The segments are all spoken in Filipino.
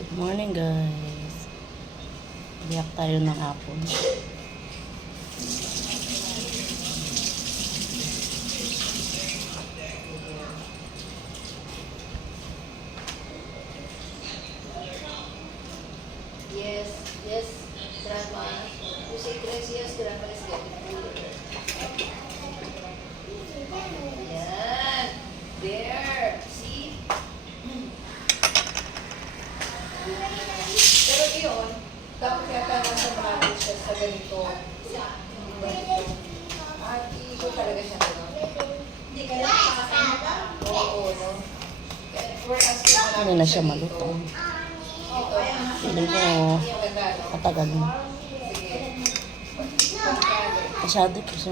Good morning guys. Biyak tayo ng apple. Yes, yes, grandma. You say gracias, grandma is getting cooler. Yan. There. See? Pero yun, dapat yata nasa marami siya sa ganito. Hindi ba ito? At iigo talaga siya gano'n. Hindi kaya makakasama ka. Oo, no? Whereas yung Hindi na siya malutong. Feeling ko matagal na. Masyado kasi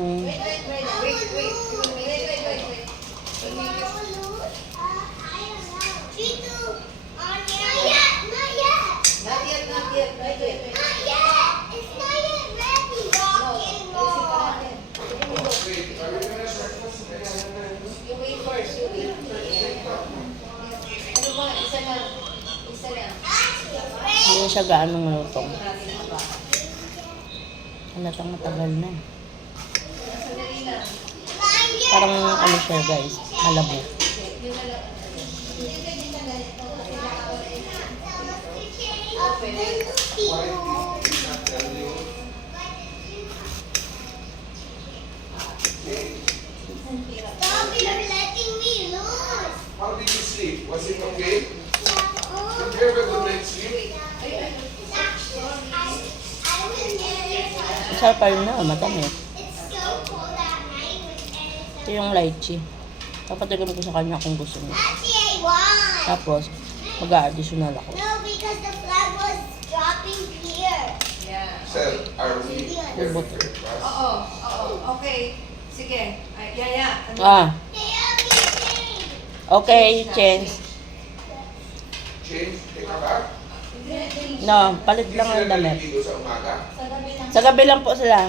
hindi siya gaano malutong. Halatang matagal na. Parang ano siya guys, malabo. Stop, you're letting me loose. How did you sleep? Was it okay? Did you have a good night's sleep? Masarap pa rin na, matamis. It's so cold at night when Ito yung lychee. Papatigan ko sa kanya kung gusto niya. Actually, I won. Tapos, mag-a-additional ako. No, because the flag was dropping here. Yeah. Sir, are we here for Good. class? Oo, oo. Okay. Sige. Ay, Yaya. Ano? Ah, Hey, everything. okay, change. Change, take a bath? No, palit Hindi lang sila ang damit. naliligo sa umaga? Sa gabi lang po sila.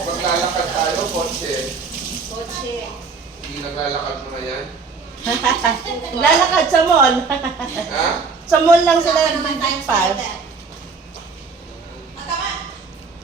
Maglalakad tayo, kotse. Kotse. Hindi naglalakad mo na yan? Lalakad sa mall. Ha? Sa mall lang sila nagtitipal.